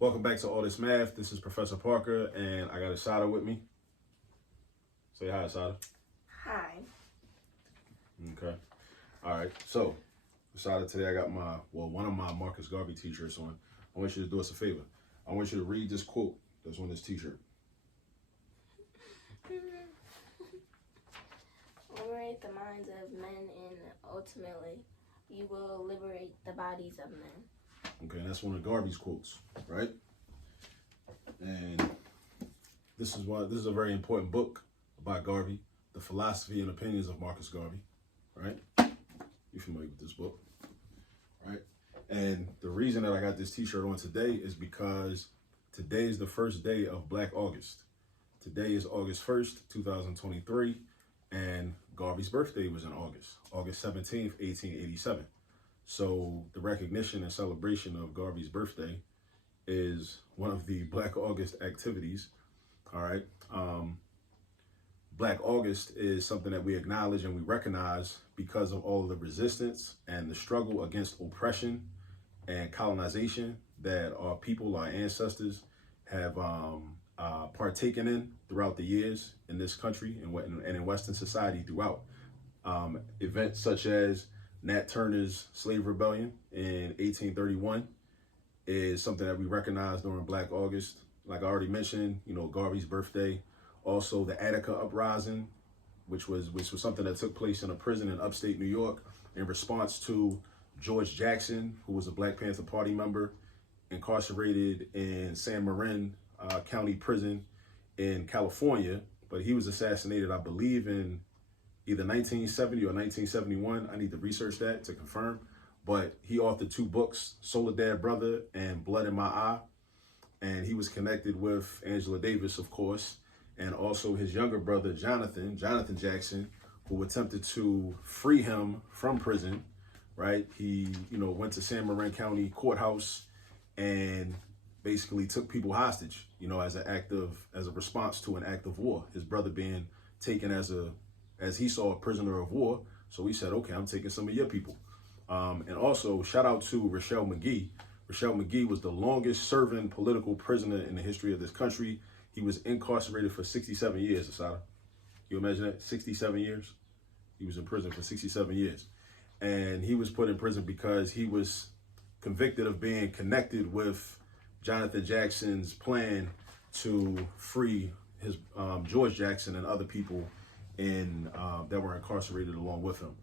Welcome back to All This Math. This is Professor Parker, and I got Asada with me. Say hi, Asada. Hi. Okay. All right. So, Asada, today I got one of my Marcus Garvey t-shirts on. I want you to do us a favor. I want you to read this quote that's on this t-shirt. Liberate the minds of men, and ultimately you will liberate the bodies of men. Okay, and that's one of Garvey's quotes, right? And this is a very important book by Garvey, The Philosophy and Opinions of Marcus Garvey, right? You're familiar with this book, right? And the reason that I got this t-shirt on today is because today is the first day of Black August. Today is August 1st, 2023, and Garvey's birthday was in August 17th, 1887. So the recognition and celebration of Garvey's birthday is one of the Black August activities, all right? Black August is something that we acknowledge and we recognize because of all of the resistance and the struggle against oppression and colonization that our people, our ancestors, have partaken in throughout the years in this country and in Western society throughout. Events such as Nat Turner's slave rebellion in 1831 is something that we recognize during Black August. Like I already mentioned, Garvey's birthday. Also, the Attica Uprising, which was something that took place in a prison in upstate New York in response to George Jackson, who was a Black Panther Party member, incarcerated in San Marin County Prison in California. But he was assassinated, I believe, in either 1970 or 1971. I need to research that to confirm. But he authored two books, Soledad Brother and Blood in My Eye. And he was connected with Angela Davis, of course, and also his younger brother, Jonathan Jackson, who attempted to free him from prison, right? He, went to San Marin County Courthouse and basically took people hostage, as a response to an act of war. His brother being taken as he saw a prisoner of war. So he said, okay, I'm taking some of your people. And also shout out to Russell McGee. Russell McGee was the longest serving political prisoner in the history of this country. He was incarcerated for 67 years, Asada. You imagine that? 67 years? He was in prison for 67 years. And he was put in prison because he was convicted of being connected with Jonathan Jackson's plan to free his George Jackson and other people that were incarcerated along with him.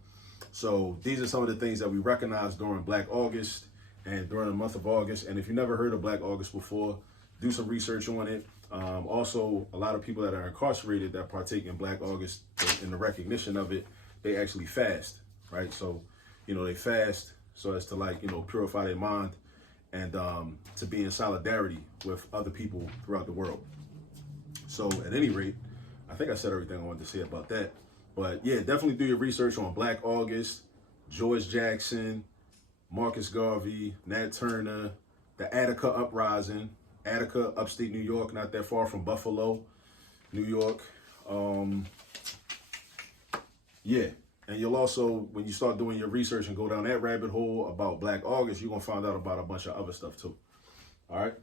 So these are some of the things that we recognize during Black August and during the month of August. And if you never heard of Black August before, do some research on it. Also, a lot of people that are incarcerated that partake in Black August, in the recognition of it, they actually fast, right? So, they fast so as to purify their mind and to be in solidarity with other people throughout the world. So at any rate, I think I said everything I wanted to say about that. But yeah, definitely do your research on Black August, George Jackson, Marcus Garvey, Nat Turner, the Attica Uprising, Attica, upstate New York, not that far from Buffalo, New York. Yeah, and you'll also, when you start doing your research and go down that rabbit hole about Black August, you're going to find out about a bunch of other stuff too. All right,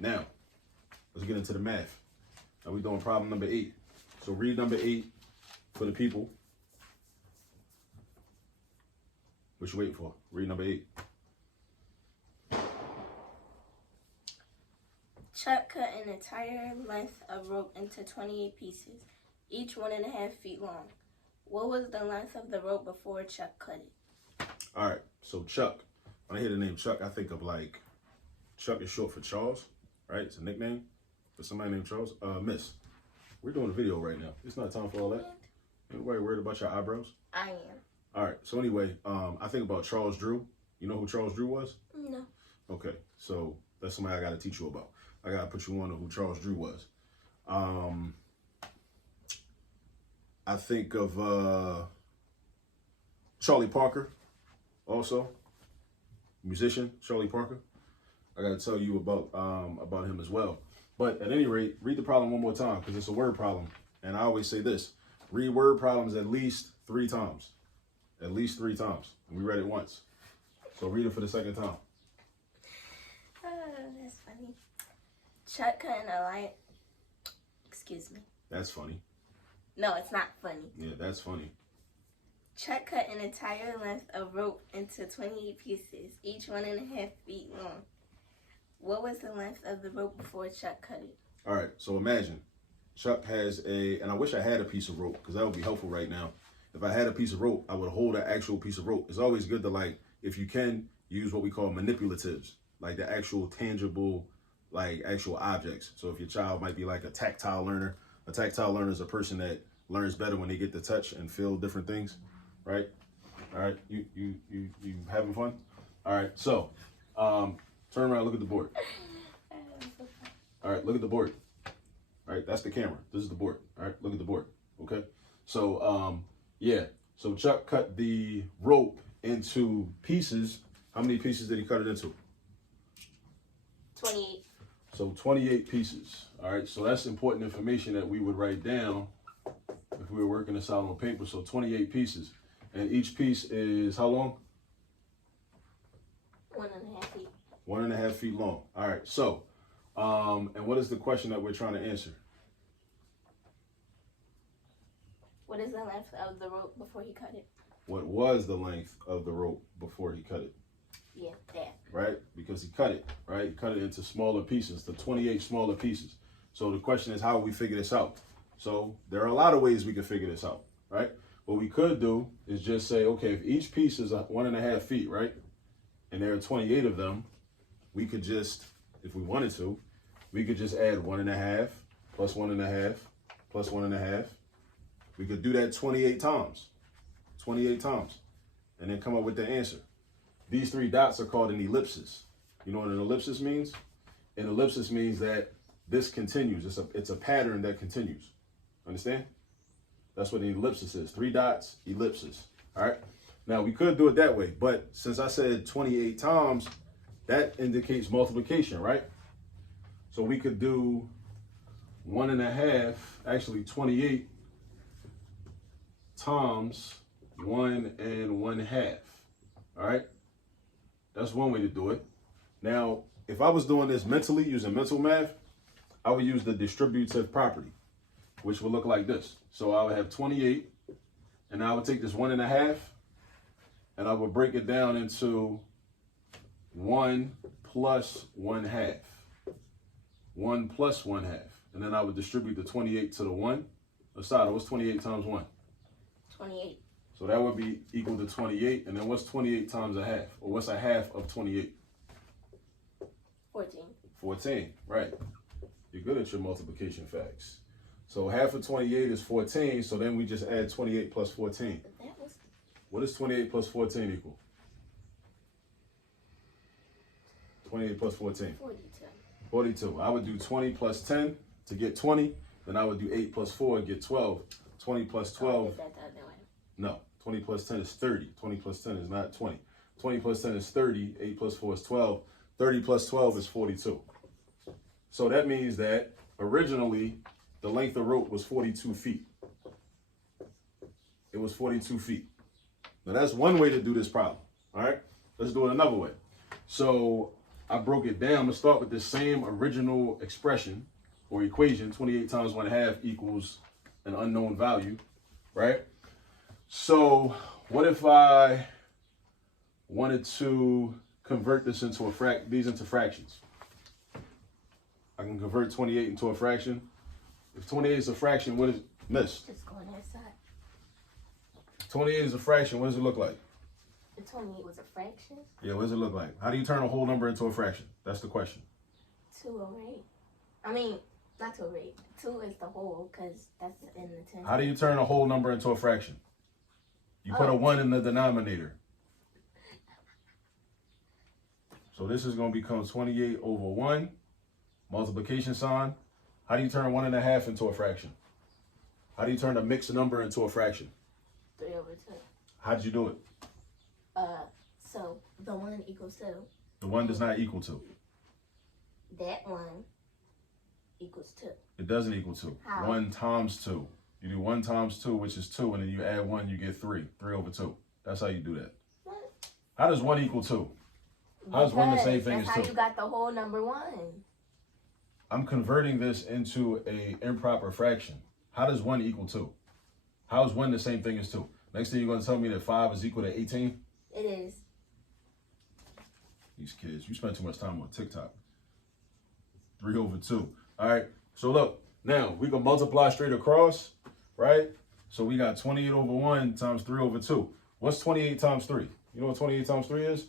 now, let's get into the math. Now we're doing problem number 8. So read number 8 for the people. What you waiting for? Read number 8. Chuck cut an entire length of rope into 28 pieces, each 1.5 feet long. What was the length of the rope before Chuck cut it? All right, so Chuck. When I hear the name Chuck, I think of Chuck is short for Charles, right? It's a nickname for somebody named Charles. Miss, we're doing a video right now. It's not time for all that. Anybody worried about your eyebrows? I am. All right, so anyway, I think about Charles Drew. You know who Charles Drew was? No. Okay, so that's somebody I got to teach you about. I got to put you on to who Charles Drew was. I think of Charlie Parker, also musician Charlie Parker. I got to tell you about him as well. But at any rate, read the problem one more time because it's a word problem. And I always say this, read word problems at least 3 times. At least 3 times. And we read it once. So read it for the second time. That's funny. Chuck cutting a light. Excuse me. That's funny. No, it's not funny. Yeah, that's funny. Chuck cut an entire length of rope into 28 pieces, each 1.5 feet long. What was the length of the rope before Chuck cut it? All right, so imagine Chuck has and I wish I had a piece of rope because that would be helpful right now. If I had a piece of rope, I would hold an actual piece of rope. It's always good to, like, if you can, use what we call manipulatives, like the actual tangible, like actual objects. So if your child might be like a tactile learner is a person that learns better when they get to touch and feel different things, right? All right, you having fun? All right, so turn around, look at the board. All right, look at the board. All right, that's the camera. This is the board. All right, look at the board. Okay, so yeah, so Chuck cut the rope into pieces. How many pieces did he cut it into? 28. So 28 pieces. All right, so that's important information that we would write down if we were working this out on paper. So 28 pieces, and each piece is how long? 1.5 feet. 1.5 feet long. All right, so and what is the question that we're trying to answer? What is the length of the rope before he cut it? What was the length of the rope before he cut it? Yeah, that. Right? Because he cut it, right? He cut it into smaller pieces, the 28 smaller pieces. So the question is, how do we figure this out? So there are a lot of ways we can figure this out, right? What we could do is just say, okay, if each piece is 1.5 feet, right? And there are 28 of them, we could just, if we wanted to, we could just add 1.5 plus 1.5 plus 1.5. We could do that 28 times, and then come up with the answer. These 3 dots are called an ellipsis. You know what an ellipsis means? An ellipsis means that this continues. It's a pattern that continues. Understand? That's what an ellipsis is. 3 dots, ellipsis. All right? Now, we could do it that way, but since I said 28 times, that indicates multiplication, right? So we could do 1.5, actually 28 times 1 1/2. All right? That's one way to do it. Now, if I was doing this mentally using mental math, I would use the distributive property, which would look like this. So I would have 28, and I would take this 1.5, and I would break it down into 1 plus 1/2. 1 plus 1/2. And then I would distribute the 28 to the 1. Asada, what's 28 times 1? 28. So that would be equal to 28. And then what's 28 times 1/2? Or what's 1/2 of 28? 14. 14, right. You're good at your multiplication facts. So 1/2 of 28 is 14. So then we just add 28 plus 14. That was What does 28 plus 14 equal? 28 plus 14. 42. 42. I would do 20 plus 10 to get 20. Then I would do 8 plus 4 and get 12. 20 plus 12. Did that the other way. No. 20 plus 10 is 30. 20 plus 10 is not 20. 20 plus 10 is 30. 8 plus 4 is 12. 30 plus 12 is 42. So that means that originally the length of rope was 42 feet. It was 42 feet. Now that's one way to do this problem. All right. Let's do it another way. So I broke it down. Let's start with the same original expression or equation. 28 times 1/2 equals an unknown value, right? So what if I wanted to convert this into these into fractions? I can convert 28 into a fraction. If 28 is a fraction, what is miss? Just go on that side. 28 is a fraction. What does it look like? The 28 was a fraction. Yeah, what does it look like? How do you turn a whole number into a fraction? That's the question. 2 over 8. I mean, not 2 over 8. 2 is the whole because that's in the 10. How do you turn a whole number into a fraction? You put a 1 in the denominator. So this is going to become 28 over 1. Multiplication sign. How do you turn 1.5 into a fraction? How do you turn a mixed number into a fraction? 3 over 2. How'd you do it? So the 1 equals 2. The 1 does not equal 2. That 1 equals 2. It doesn't equal 2. How? 1 times 2. You do 1 times 2, which is 2, and then you add 1, you get 3. 3 over 2. That's how you do that. What? How does 1 equal 2? How is 1 the same thing that's as how 2? you got the whole number 1. I'm converting this into a improper fraction. How does 1 equal 2? How is 1 the same thing as 2? Next thing you're going to tell me that 5 is equal to 18? It is. These kids, you spend too much time on TikTok. 3 over 2. All right, so look, now we can multiply straight across, right? So we got 28 over 1 times 3 over 2. What's 28 times 3? You know what 28 times 3 is?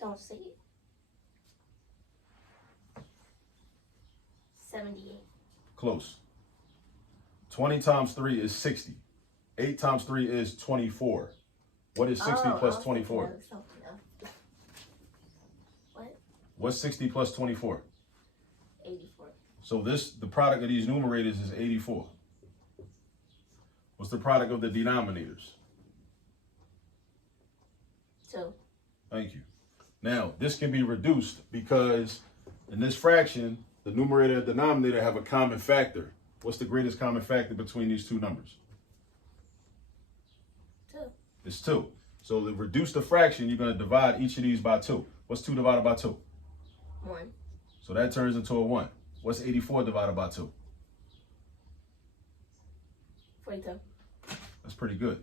Don't say it. 78. Close. 20 times 3 is 60. 8 times 3 is 24. What is 60 plus 24? What? What's 60 plus 24? 84. So the product of these numerators is 84. What's the product of the denominators? 2. Thank you. Now, this can be reduced because in this fraction, the numerator and denominator have a common factor. What's the greatest common factor between these two numbers? 2. It's 2. So to reduce the fraction, you're going to divide each of these by 2. What's 2 divided by 2? 1. So that turns into a 1. What's 84 divided by 2? 42. That's pretty good.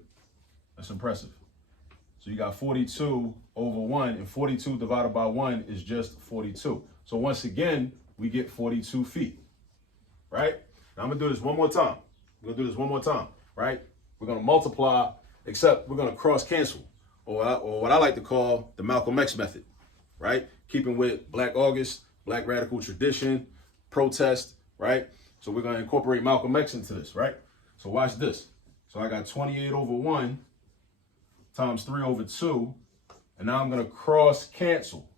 That's impressive. So you got 42 over 1, and 42 divided by 1 is just 42. So once again, we get 42 feet, right? Now I'm going to do this one more time. Right? We're going to multiply, except we're going to cross cancel, or what I like to call the Malcolm X method, right? Keeping with Black August, Black radical tradition, protest, right? So we're going to incorporate Malcolm X into this, right? So watch this. So I got 28 over 1 times 3 over 2, and now I'm going to cross cancel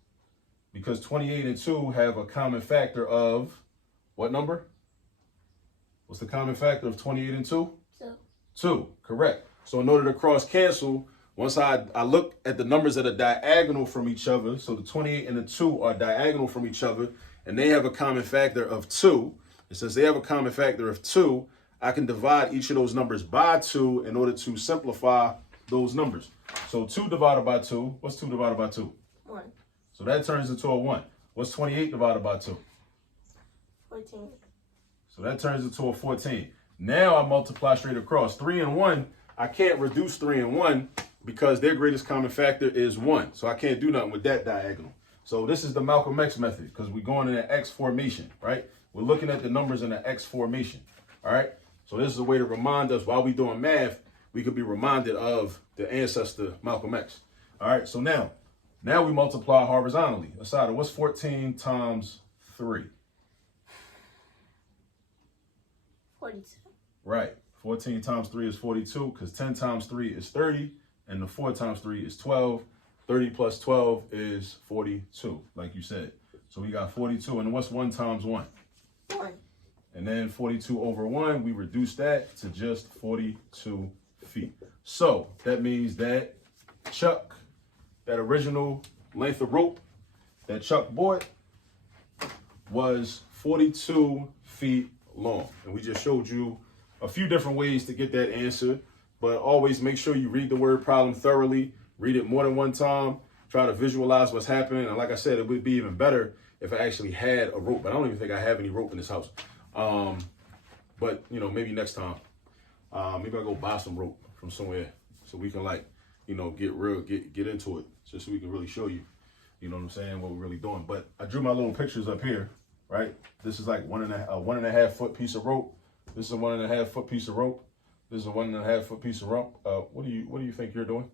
because 28 and 2 have a common factor of what number? What's the common factor of 28 and 2? 2. 2, correct. So in order to cross cancel, once I look at the numbers that are diagonal from each other, so the 28 and the 2 are diagonal from each other, and they have a common factor of 2, and since they have a common factor of 2, I can divide each of those numbers by 2 in order to simplify those numbers. So 2 divided by 2, what's 2 divided by 2? 1. So that turns into a 1. What's 28 divided by 2? 14. So that turns into a 14. Now I multiply straight across. 3 and 1, I can't reduce 3 and 1 because their greatest common factor is 1. So I can't do nothing with that diagonal. So this is the Malcolm X method because we're going in an X formation, right? We're looking at the numbers in an X formation, all right? So this is a way to remind us while we're doing math, we could be reminded of the ancestor Malcolm X. All right, so now we multiply horizontally. Asada, what's 14 times 3? 42. Right, 14 times 3 is 42 because 10 times 3 is 30 and the 4 times 3 is 12. 30 plus 12 is 42, like you said. So we got 42, and what's 1 times 1? 1. And then 42 over 1, we reduce that to just 42 feet. So that means that Chuck, that original length of rope that Chuck bought was 42 feet long. And we just showed you a few different ways to get that answer, but always make sure you read the word problem thoroughly, read it more than one time, try to visualize what's happening. And like I said, it would be even better if I actually had a rope, but I don't even think I have any rope in this house. But you know, maybe next time, maybe I'll go buy some rope from somewhere so we can get into it, just so we can really show you, you know what I'm saying, what we're really doing. But I drew my little pictures up here, right? This is like a 1.5 foot piece of rope. This is a 1.5 foot piece of rope. This is a 1.5 foot piece of rope. What do you think you're doing?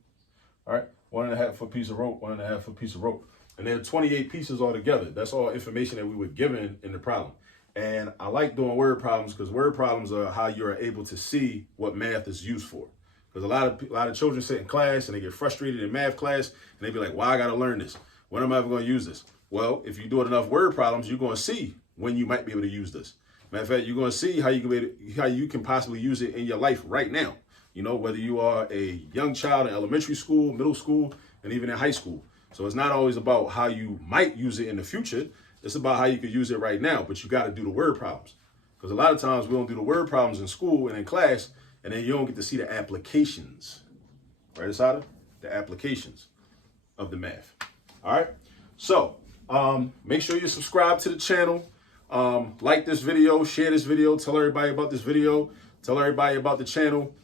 All right, 1.5 foot piece of rope, 1.5 foot piece of rope. And there are 28 pieces altogether. That's all information that we were given in the problem. And I like doing word problems because word problems are how you are able to see what math is used for. Because a lot of children sit in class and they get frustrated in math class and they be like, why I got to learn this? When am I ever going to use this? Well, if you do enough word problems, you're going to see when you might be able to use this. Matter of fact, you're going to see how you can possibly use it in your life right now. You know, whether you are a young child in elementary school, middle school, and even in high school. So it's not always about how you might use it in the future. It's about how you could use it right now, but you got to do the word problems. Because a lot of times we don't do the word problems in school and in class, and then you don't get to see the applications. Right, Asada? The applications of the math. All right? So Make sure you subscribe to the channel. Like this video, share this video, tell everybody about this video, tell everybody about the channel.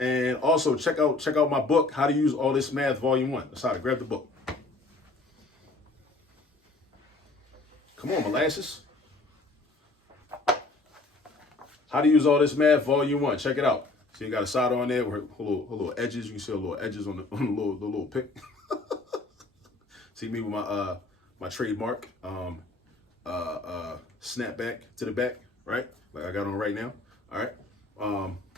And also check out my book, How to Use All This Math, Volume 1. That's how to grab the book. Come on, molasses. How to Use All This Math, Volume 1. Check it out. So you got a side on there with her little edges. You can see the little edges on the little pick. See me with my trademark snapback to the back, right? Like I got on right now. All right.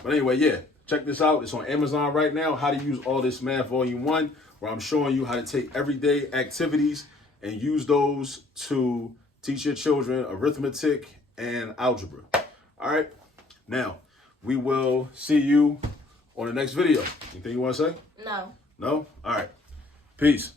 But anyway, yeah, check this out. It's on Amazon right now. How to Use All This Math, Volume 1, where I'm showing you how to take everyday activities and use those to teach your children arithmetic and algebra. All right. Now, we will see you on the next video. Anything you want to say? No. No? All right. Peace.